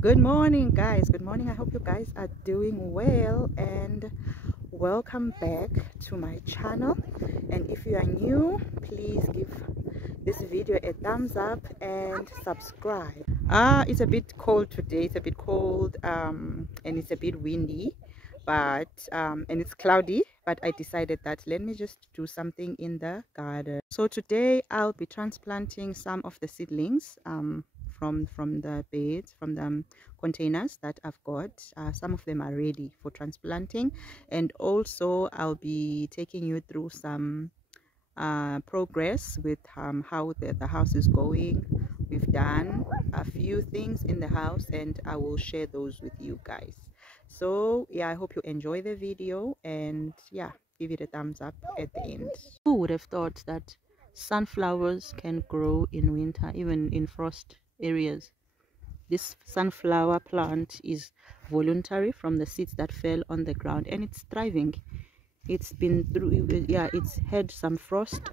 Good morning, guys. Good morning. I hope you guys are doing well, and welcome back to my channel. And if you are new, please give this video a thumbs up and subscribe. It's a bit cold today. It's a bit cold, and it's a bit windy, but and it's cloudy, but I decided that let me just do something in the garden. So today I'll be transplanting some of the seedlings from the beds, from the containers that I've got. Some of them are ready for transplanting, and also I'll be taking you through some progress with how the house is going. We've done a few things in the house, and I will share those with you guys. So yeah, I hope you enjoy the video, and yeah, give it a thumbs up at the end. Who would have thought that sunflowers can grow in winter, even in frost areas? This sunflower plant is voluntary from the seeds that fell on the ground, and it's thriving. It's been through, yeah, it's had some frost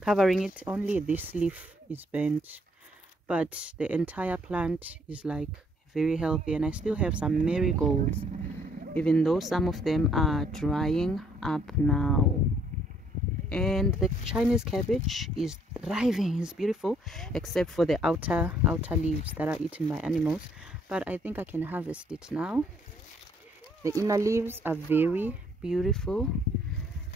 covering it. Only this leaf is bent, but the entire plant is like very healthy. And I still have some marigolds, even though some of them are drying up now. And the Chinese cabbage is thriving. It's beautiful, except for the outer leaves that are eaten by animals, but I think I can harvest it now. The inner leaves are very beautiful.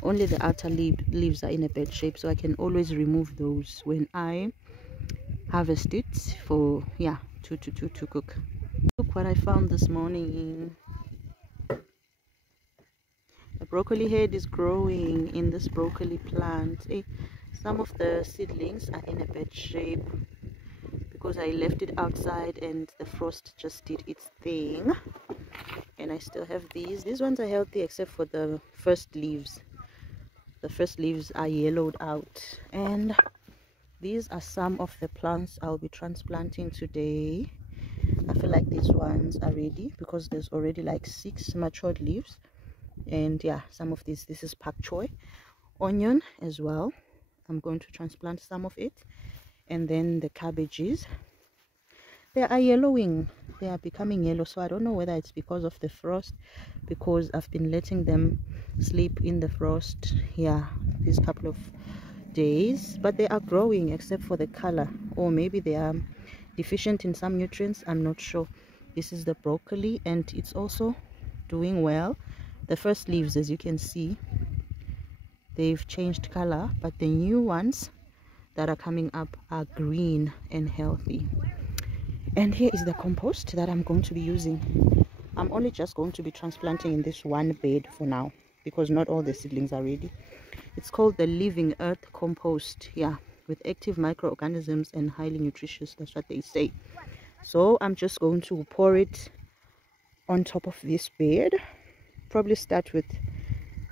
Only the outer leaves are in a bad shape, so I can always remove those when I harvest it for, yeah, to cook. Look what I found this morning. The broccoli head is growing in this broccoli plant. Some of the seedlings are in a bad shape because I left it outside and the frost just did its thing. And I still have these ones are healthy except for the first leaves. The first leaves are yellowed out. And these are some of the plants I'll be transplanting today. I feel like these ones are ready because there's already like 6 matured leaves. And yeah, some of this is pak choy, onion as well. I'm going to transplant some of it. And then the cabbages, they are yellowing. They are becoming yellow, so I don't know whether it's because of the frost, because I've been letting them sleep in the frost, yeah, these couple of days. But they are growing except for the color, or maybe they are deficient in some nutrients. I'm not sure. This is the broccoli, and it's also doing well. The first leaves, as you can see, they've changed color, but the new ones that are coming up are green and healthy. And here is the compost that I'm going to be using. I'm only just going to be transplanting in this one bed for now because not all the seedlings are ready. It's called the Living Earth Compost, yeah, with active microorganisms and highly nutritious. That's what they say. So I'm just going to pour it on top of this bed. Probably start with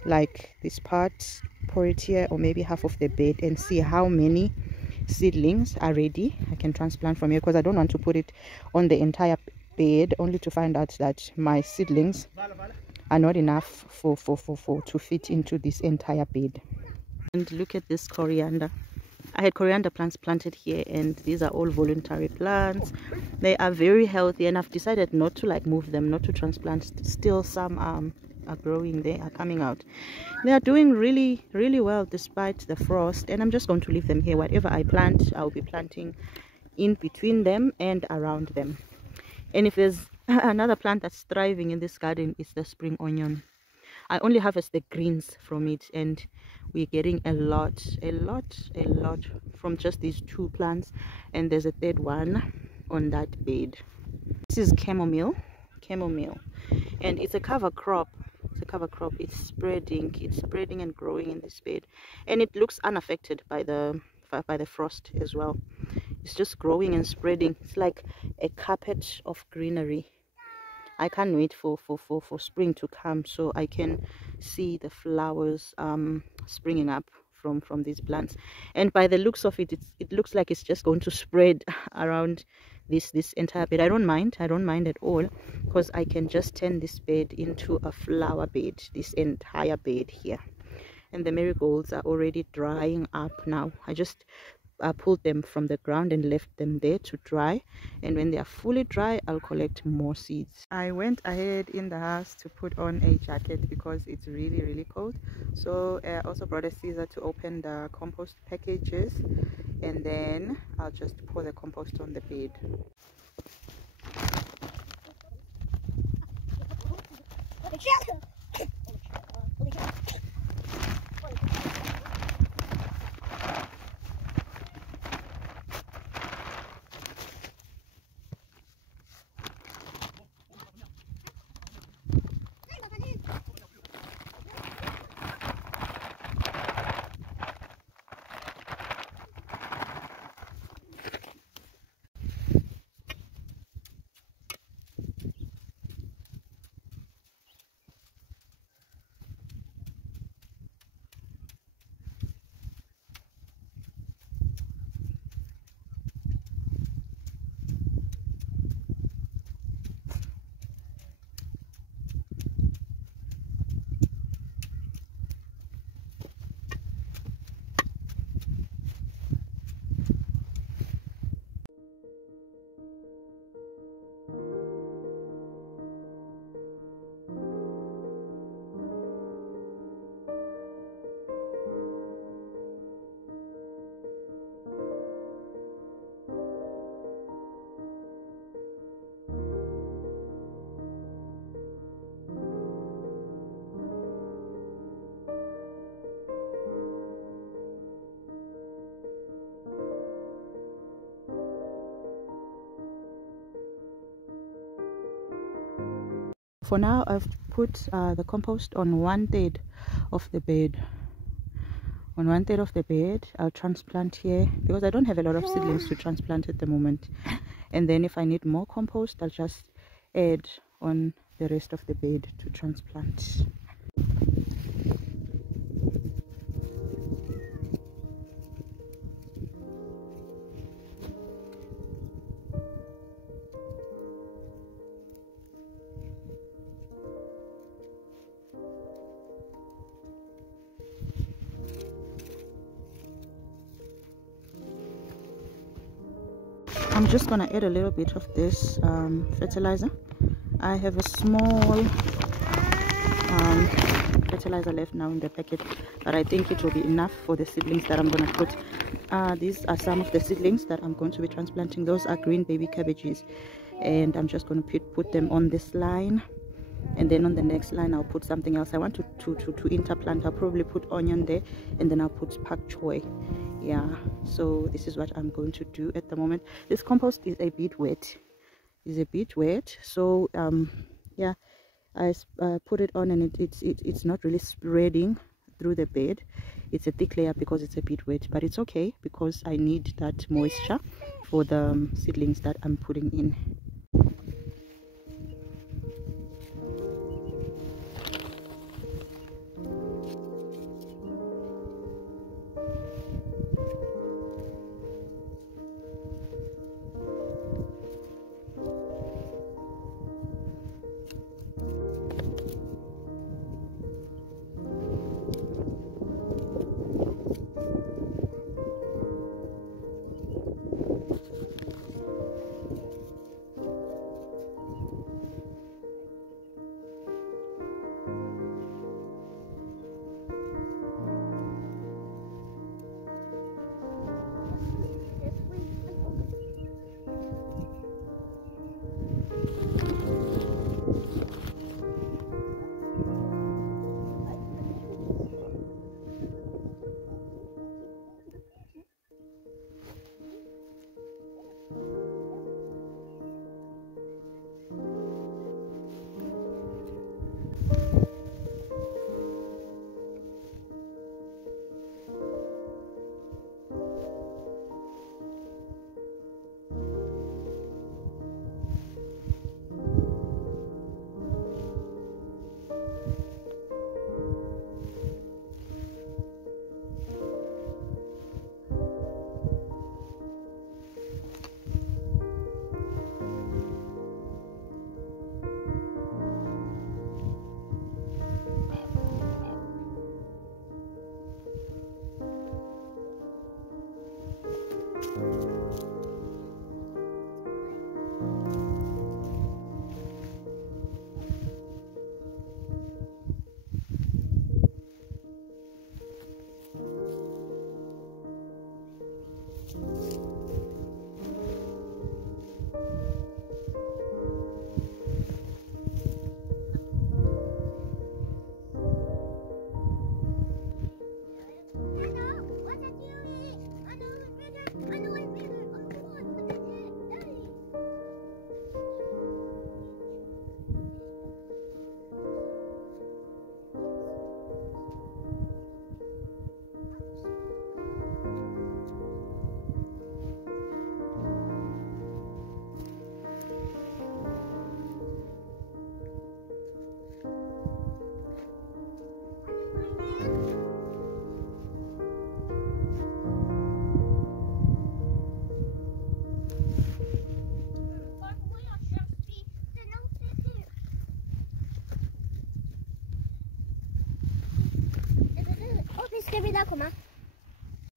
like this part, pour it here, or maybe half of the bed, and see how many seedlings are ready. I can transplant from here because I don't want to put it on the entire bed only to find out that my seedlings are not enough to fit into this entire bed. And look at this coriander. I had coriander plants planted here, and these are all voluntary plants. They are very healthy, and I've decided not to like move them, not to transplant. Still some are growing, they are coming out. They are doing really well despite the frost, and I'm just going to leave them here. Whatever I plant, I'll be planting in between them and around them. And if there's another plant that's thriving in this garden, it's the spring onion. I only harvest the greens from it, and we're getting a lot from just these 2 plants, and there's a third one on that bed. This is chamomile, and it's a cover crop. It's spreading and growing in this bed, and it looks unaffected by the frost as well. It's just growing and spreading. It's like a carpet of greenery. I can't wait for spring to come so I can see the flowers springing up from these plants. And by the looks of it, it looks like it's just going to spread around this entire bed. I don't mind at all, because I can just turn this bed into a flower bed, this entire bed here. And the marigolds are already drying up now. I just pulled them from the ground and left them there to dry, and when they are fully dry I'll collect more seeds. I went ahead in the house to put on a jacket because it's really cold, so I also brought a scissor to open the compost packages, and then I'll just pour the compost on the bed. For now, I've put the compost on 1/3 of the bed. On 1/3 of the bed, I'll transplant here because I don't have a lot of seedlings to transplant at the moment. And then if I need more compost, I'll just add on the rest of the bed to transplant. I'm just gonna add a little bit of this fertilizer. I have a small fertilizer left now in the packet, but I think it will be enough for the seedlings that I'm gonna put. These are some of the seedlings that I'm going to be transplanting. Those are green baby cabbages, and I'm just going to put them on this line, and then on the next line I'll put something else. I want to interplant. I'll probably put onion there, and then I'll put pak choy. Yeah, so this is what I'm going to do at the moment. This compost is a bit wet. So yeah, I put it on, and it's not really spreading through the bed. It's a thick layer because it's a bit wet, but it's okay because I need that moisture for the seedlings that I'm putting in.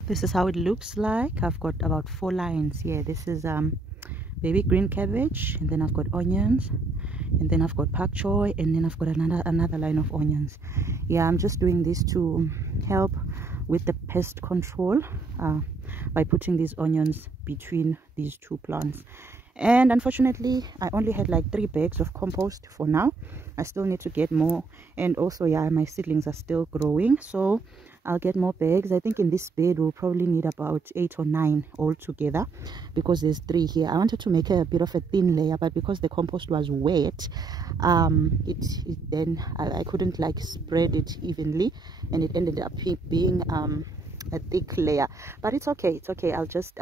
This is how it looks like. I've got about 4 lines here. This is baby green cabbage, and then I've got onions, and then I've got pak choy, and then I've got another line of onions. Yeah, I'm just doing this to help with the pest control by putting these onions between these 2 plants. And unfortunately I only had like 3 bags of compost for now. I still need to get more, and also yeah, my seedlings are still growing, so I'll get more bags. I think in this bed we'll probably need about 8 or 9 altogether, because there's 3 here. I wanted to make a bit of a thin layer, but because the compost was wet, then I couldn't like spread it evenly, and it ended up being a thick layer. But it's okay, it's okay. I'll just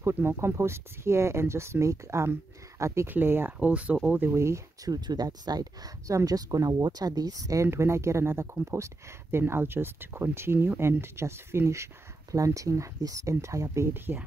put more compost here and just make a thick layer also all the way to that side. So I'm just gonna water this, and when I get another compost, then I'll just continue and just finish planting this entire bed here.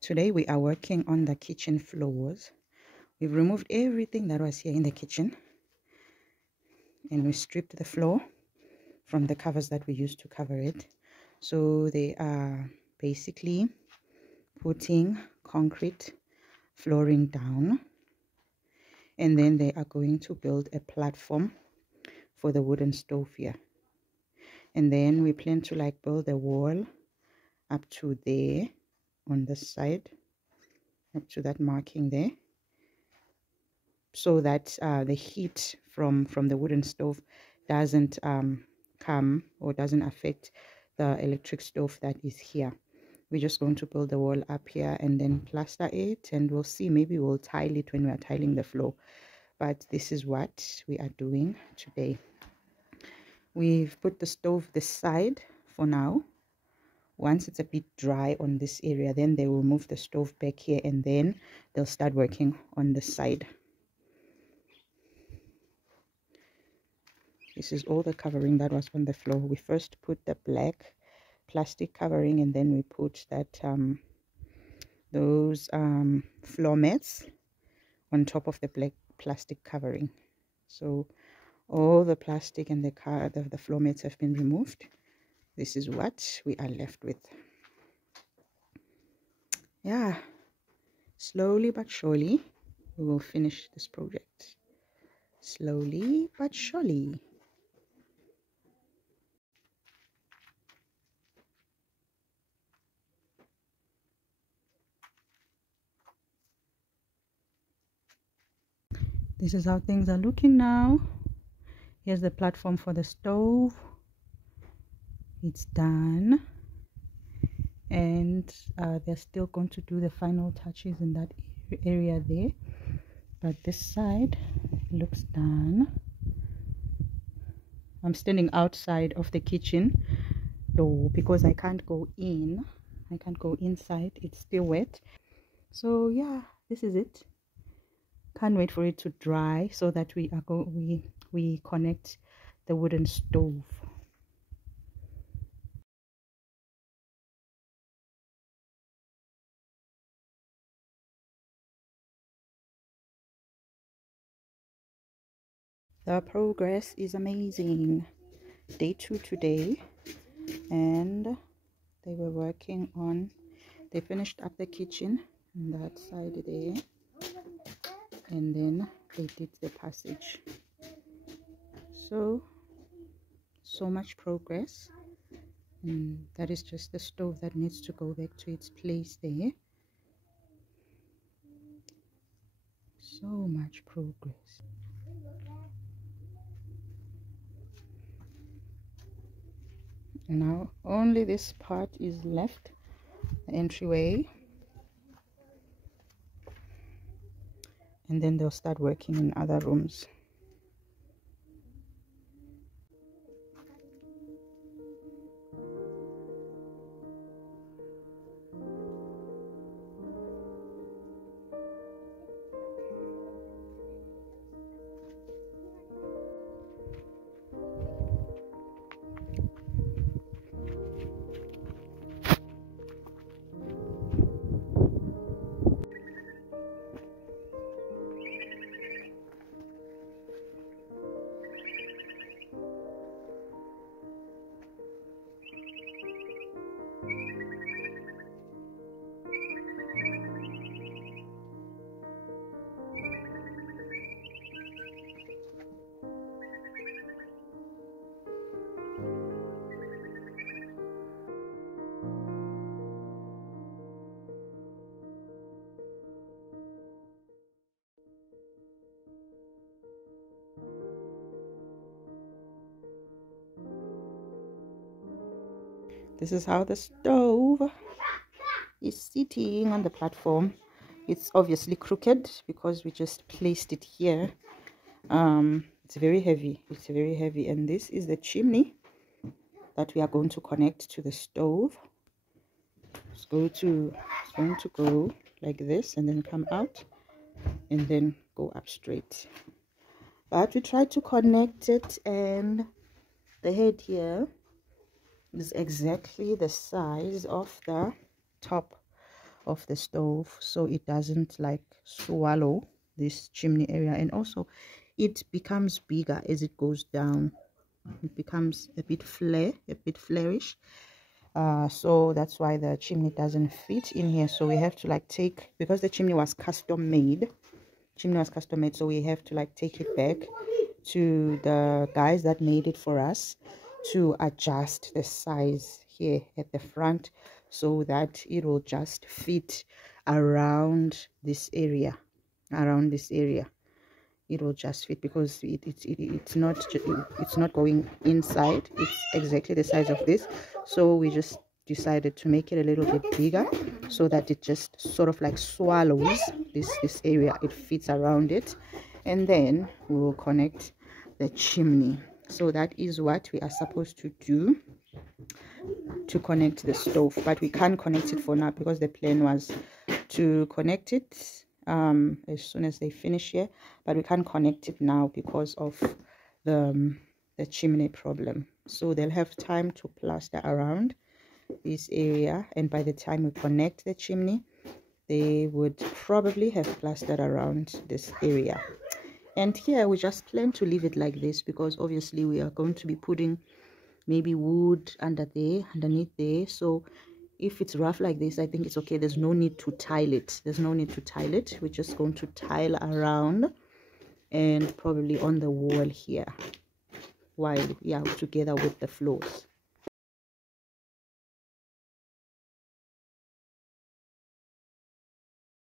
Today we are working on the kitchen floors. We've removed everything that was here in the kitchen, and we stripped the floor from the covers that we used to cover it. So they are basically putting concrete flooring down, and then they are going to build a platform for the wooden stove here. And then we plan to like build a wall up to there on this side, up to that marking there, so that the heat from the wooden stove doesn't come or doesn't affect the electric stove that is here. We're just going to build the wall up here and then plaster it, and we'll see, maybe we'll tile it when we are tiling the floor. But this is what we are doing today. We've put the stove this side for now. Once it's a bit dry on this area, then they will move the stove back here, and then they'll start working on the side. This is all the covering that was on the floor. We first put the black plastic covering, and then we put that those floor mats on top of the black plastic covering. So all the plastic and the floor mats have been removed. This is what we are left with. Yeah, slowly but surely we will finish this project. Slowly but surely. This is how things are looking now. Here's the platform for the stove. It's done, and they're still going to do the final touches in that area there, but this side looks done. I'm standing outside of the kitchen door because I can't go in. I can't go inside, it's still wet. So yeah, this is it. Can't wait for it to dry so that we connect the wooden stove. The progress is amazing. Day 2 today, and they were working on, they finished up the kitchen on that side there, and then they did the passage. So much progress, and that is just the stove that needs to go back to its place there. So much progress. Now only this part is left, the entryway, and then they'll start working in other rooms. This is how the stove is sitting on the platform. It's obviously crooked because we just placed it here. It's very heavy. It's very heavy. And this is the chimney that we are going to connect to the stove. It's going to go like this and then come out and then go up straight. But we tried to connect it, and the head here is exactly the size of the top of the stove, so it doesn't like swallow this chimney area. And also it becomes bigger as it goes down. It becomes a bit flareish, so that's why the chimney doesn't fit in here. So we have to like take, because the chimney was custom made, so we have to like take it back to the guys that made it for us to adjust the size here at the front so that it will just fit around this area. It will just fit, because it's not going inside. It's exactly the size of this, so we just decided to make it a little bit bigger so that it just sort of like swallows this area. It fits around it, and then we will connect the chimney. So that is what we are supposed to do to connect the stove, but we can't connect it for now because the plan was to connect it as soon as they finish here, but we can't connect it now because of the chimney problem. So they'll have time to plaster around this area, and by the time we connect the chimney, they would probably have plastered around this area. And here we just plan to leave it like this, because obviously we are going to be putting maybe wood underneath there. So if it's rough like this, I think it's okay. There's no need to tile it. We're just going to tile around and probably on the wall here, while together with the floors.